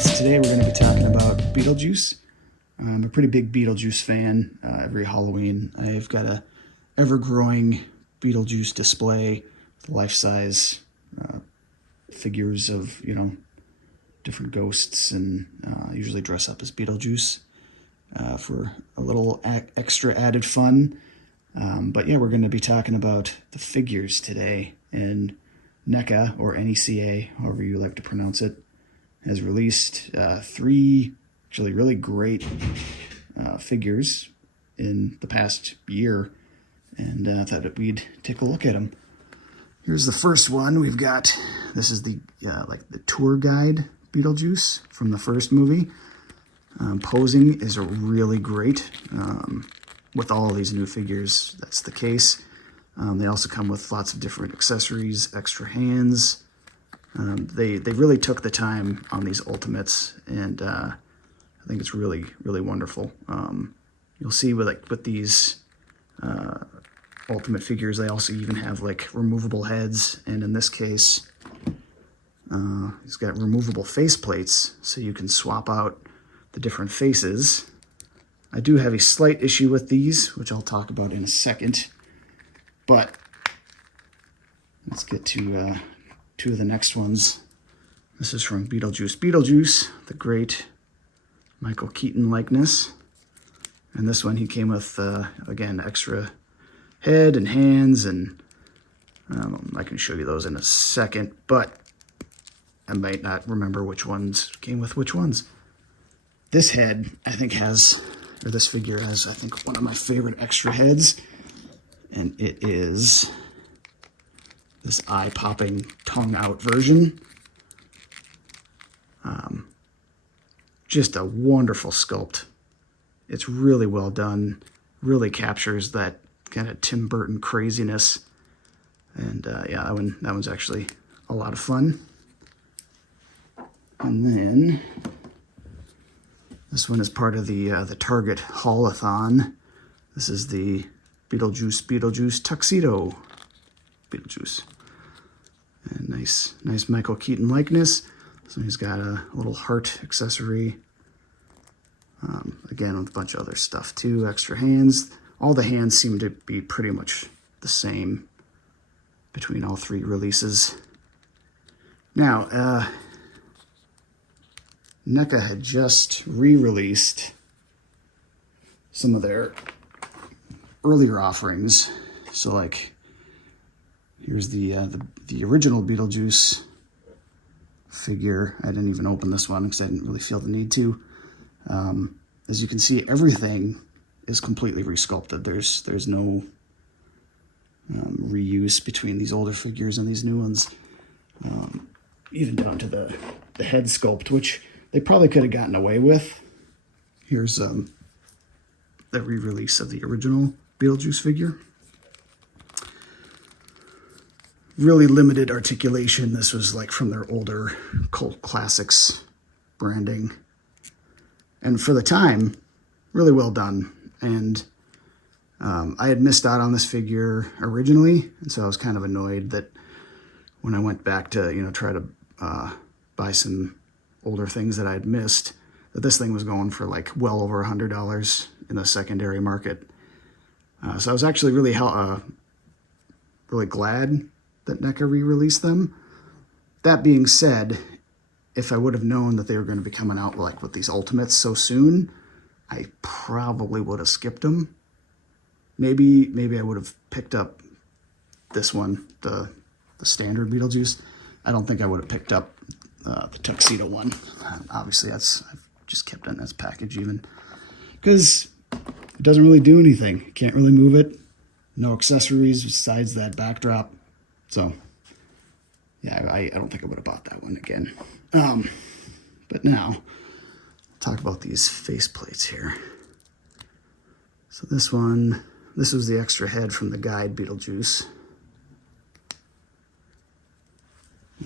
Alright, today we're going to be talking about Beetlejuice. I'm a pretty big Beetlejuice fan. Every Halloween I've got a ever-growing Beetlejuice display, life-size figures of, different ghosts, and usually dress up as Beetlejuice for a little extra added fun. But yeah, we're going to be talking about the figures today, and NECA, or NECA, however you like to pronounce it, has released three actually really great figures in the past year, and I thought that we'd take a look at them. Here's the first one. We've got, this is the the tour guide Beetlejuice from the first movie. Posing is really great. With all of these new figures, that's the case. They also come with lots of different accessories, extra hands. They really took the time on these Ultimates, and I think it's really, really wonderful. You'll see with these Ultimate figures, they also even have removable heads, and in this case, he's got removable face plates, so you can swap out the different faces. I do have a slight issue with these, which I'll talk about in a second, but let's get to two of the next ones. This is from Beetlejuice. Beetlejuice, the great Michael Keaton likeness. And this one, he came with, again, extra head and hands, and I can show you those in a second, but I might not remember which ones came with which ones. This head, I think, this figure has, I think, one of my favorite extra heads, and it is this eye-popping, tongue-out version. Just a wonderful sculpt. It's really well done. Really captures that kind of Tim Burton craziness. And yeah, that one's actually a lot of fun. And then this one is part of the Target Haul-a-thon. This is the Beetlejuice Tuxedo Beetlejuice. And nice Michael Keaton likeness. So he's got a little heart accessory. Again, with a bunch of other stuff too, extra hands. All the hands seem to be pretty much the same between all three releases. Now, NECA had just re-released some of their earlier offerings. So here's the original Beetlejuice figure. I didn't even open this one because I didn't really feel the need to. As you can see, everything is completely resculpted. There's no reuse between these older figures and these new ones. Even down to the head sculpt, which they probably could have gotten away with. Here's the re-release of the original Beetlejuice figure. Really limited articulation. This was from their older Cult Classics branding. And for the time, really well done. And I had missed out on this figure originally, and so I was kind of annoyed that when I went back to, try to buy some older things that I had missed, that this thing was going for well over $100 in the secondary market. So I was actually really glad that NECA re-released them. That being said, if I would have known that they were going to be coming out with these Ultimates so soon, I probably would have skipped them. Maybe I would have picked up this one, the standard Beetlejuice. I don't think I would have picked up the tuxedo one. Obviously, I've just kept it in this package even because it doesn't really do anything. You can't really move it. No accessories besides that backdrop. So yeah, I don't think I would have bought that one again. But now, talk about these face plates here. So this was the extra head from the guide Beetlejuice.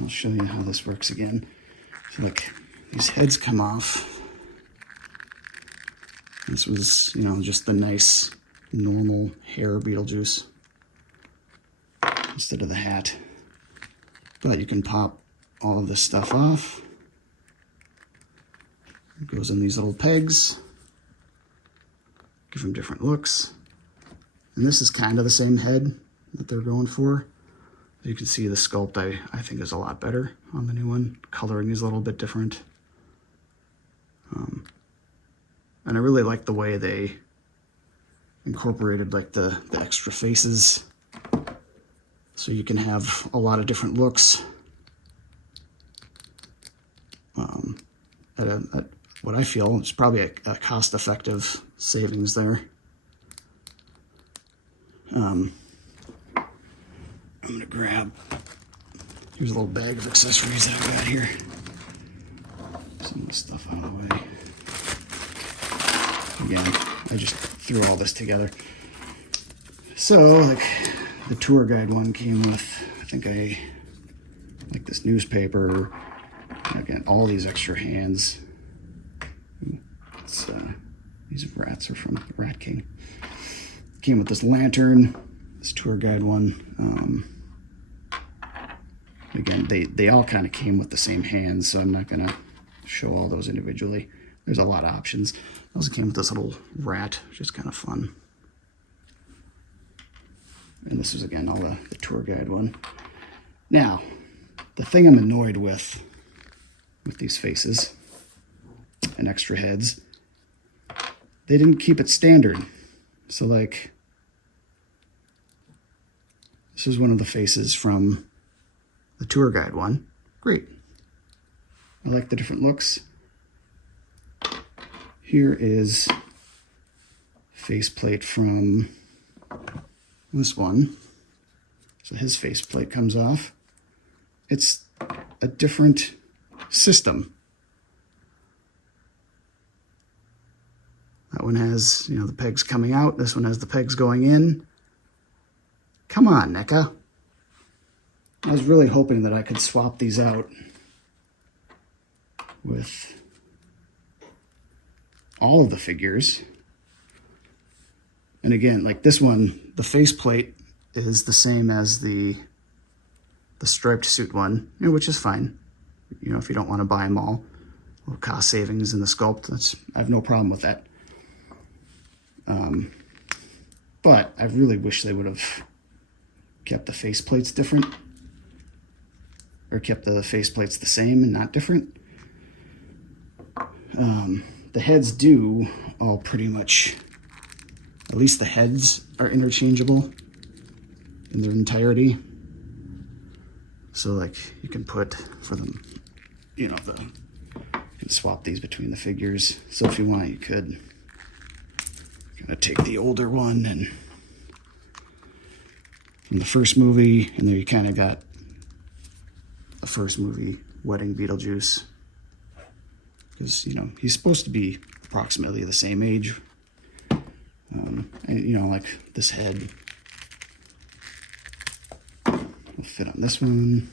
I'll show you how this works again. So these heads come off. This was, just the nice, normal hair Beetlejuice instead of the hat. But you can pop all of this stuff off. It goes in these little pegs, give them different looks. And this is kind of the same head that they're going for. You can see the sculpt I think is a lot better on the new one. Coloring is a little bit different. And I really like the way they incorporated like the extra faces. So you can have a lot of different looks at what I feel is probably a cost-effective savings there. I'm gonna grab, here's a little bag of accessories that I've got here. Some of the stuff out of the way. Again, I just threw all this together. So, like, the tour guide one came with, I think like this newspaper, and again, all these extra hands. These rats are from Rat King. Came with this lantern, this tour guide one. Again, they all kind of came with the same hands, so I'm not gonna show all those individually. There's a lot of options. Also came with this little rat, which is kind of fun. And this is, again, all the tour guide one. Now, the thing I'm annoyed with these faces and extra heads, they didn't keep it standard. So, like, this is one of the faces from the tour guide one. Great. I like the different looks. Here is faceplate from this one. So his faceplate comes off. It's a different system. That one has, you know, the pegs coming out. This one has the pegs going in. Come on, NECA. I was really hoping that I could swap these out with all of the figures. And again, like this one, the faceplate is the same as the striped suit one, you know, which is fine. You know, if you don't want to buy them all, a little cost savings in the sculpt, I have no problem with that. But I really wish they would have kept the faceplates different, or kept the faceplates the same and not different. The heads do all pretty much, at least the heads are interchangeable in their entirety. So like you can put for them, you know, you can swap these between the figures. So if you want, you could kind of take the older one and from the first movie, and there you kind of got the first movie, Wedding Beetlejuice. Because, you know, he's supposed to be approximately the same age. And, you know, like this head will fit on this one.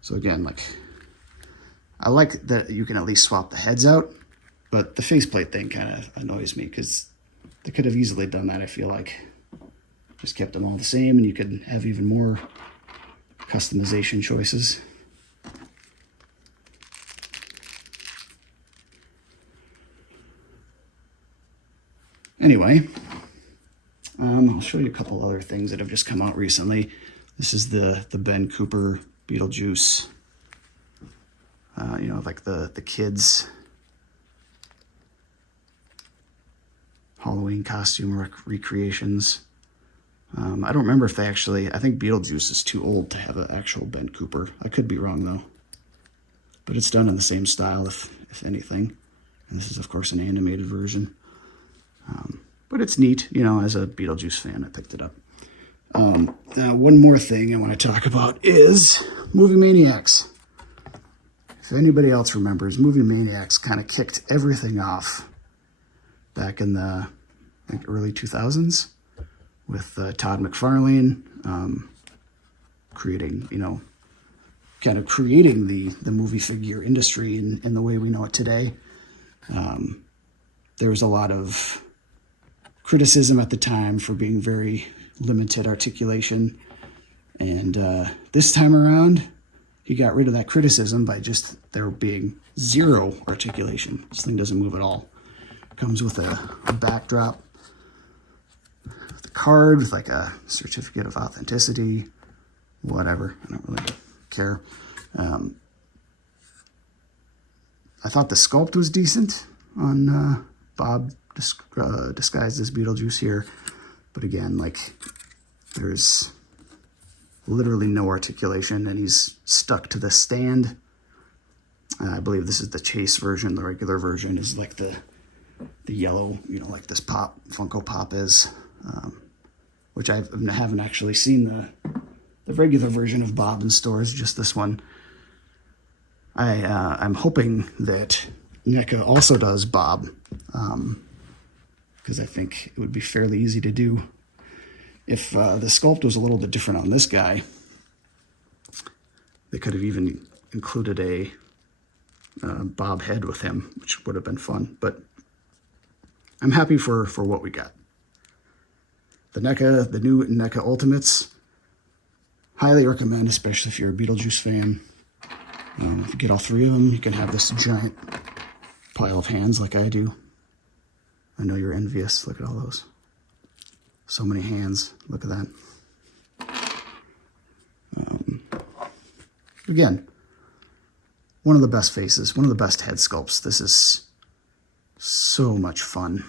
So again, like, I like that you can at least swap the heads out, but the faceplate thing kind of annoys me because they could have easily done that, I feel like. Just kept them all the same, and you could have even more customization choices. Anyway, I'll show you a couple other things that have just come out recently. This is the Ben Cooper Beetlejuice. You know, like the kids' Halloween costume recreations. I don't remember if they actually, I think Beetlejuice is too old to have an actual Ben Cooper. I could be wrong though. But it's done in the same style, if anything. And this is, of course, an animated version. But it's neat, you know, as a Beetlejuice fan, I picked it up. Now, one more thing I want to talk about is Movie Maniacs. If anybody else remembers, Movie Maniacs kind of kicked everything off back in the, I think, early 2000s with Todd McFarlane creating, you know, kind of creating the movie figure industry in the way we know it today. There was a lot of criticism at the time for being very limited articulation. And this time around, he got rid of that criticism by just there being zero articulation. This thing doesn't move at all. Comes with a backdrop, with a card with like a certificate of authenticity, whatever. I don't really care. I thought the sculpt was decent on Bob disguised as Beetlejuice here, but again, like, there's literally no articulation, and he's stuck to the stand. I believe this is the Chase version. The regular version is like the yellow, you know, like this Funko Pop is, which I haven't actually seen the regular version of Bob in stores, just this one. I'm hoping that NECA also does Bob, because I think it would be fairly easy to do. If the sculpt was a little bit different on this guy, they could have even included a Bob head with him, which would have been fun. But I'm happy for what we got. The new NECA Ultimates, highly recommend, especially if you're a Beetlejuice fan. If you get all three of them, you can have this giant pile of hands like I do. I know you're envious. Look at all those. So many hands. Look at that. Again, one of the best faces, one of the best head sculpts. This is so much fun.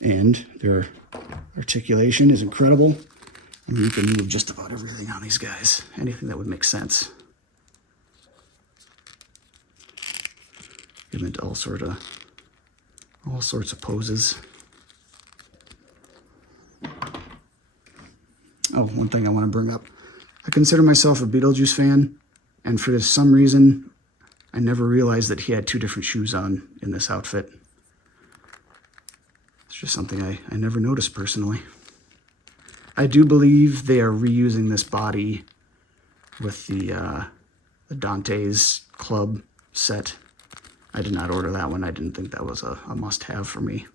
And their articulation is incredible. I mean, you can move just about everything on these guys. Anything that would make sense. Get them into all sorts of poses. Oh, one thing I want to bring up. I consider myself a Beetlejuice fan, and for some reason, I never realized that he had two different shoes on in this outfit. It's just something I never noticed personally. I do believe they are reusing this body with the Dante's Club set. I did not order that one. I didn't think that was a must-have for me.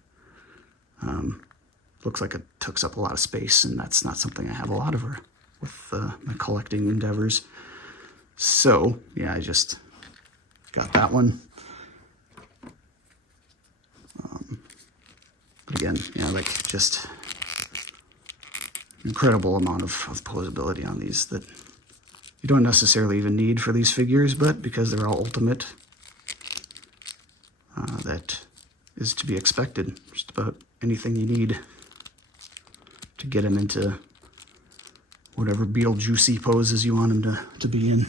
Looks like it takes up a lot of space, and that's not something I have a lot of with my collecting endeavors. So, yeah, I just got that one. But again, yeah, like, just incredible amount of posability on these that you don't necessarily even need for these figures, but because they're all ultimate, that is to be expected. Just about anything you need to get them into whatever Beetlejuicy poses you want them to be in.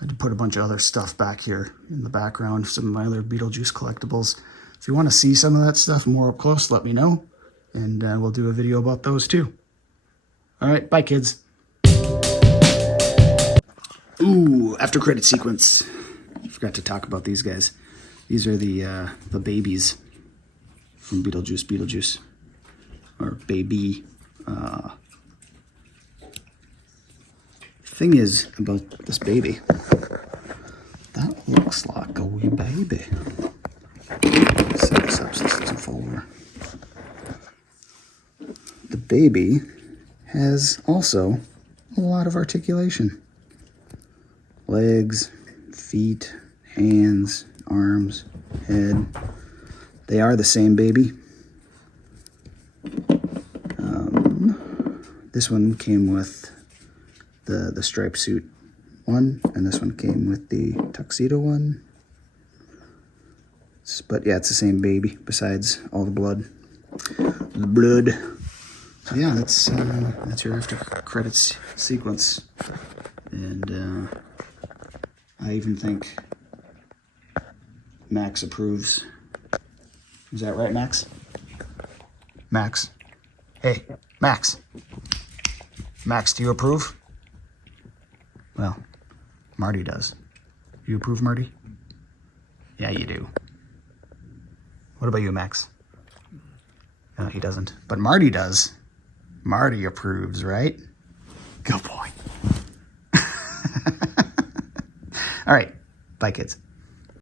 I did put a bunch of other stuff back here in the background, some of my other Beetlejuice collectibles. If you want to see some of that stuff more up close, let me know, and we'll do a video about those too. All right, bye kids. Ooh, after credit sequence. I forgot to talk about these guys. These are the babies from Beetlejuice, or baby. Thing is about this baby, that looks like a wee baby. Set this up so this doesn't fall over. The baby has also a lot of articulation. Legs, feet, hands, arms, head. They are the same baby. This one came with the striped suit one, and this one came with the tuxedo one. But yeah, it's the same baby, besides all the blood. So yeah, that's your after credits sequence. And I even think Max approves. Is that right, Max? Max? Hey, Max. Max, do you approve? Well, Marty does. You approve, Marty? Yeah, you do. What about you, Max? No, he doesn't. But Marty does. Marty approves, right? Good boy. All right. Bye, kids.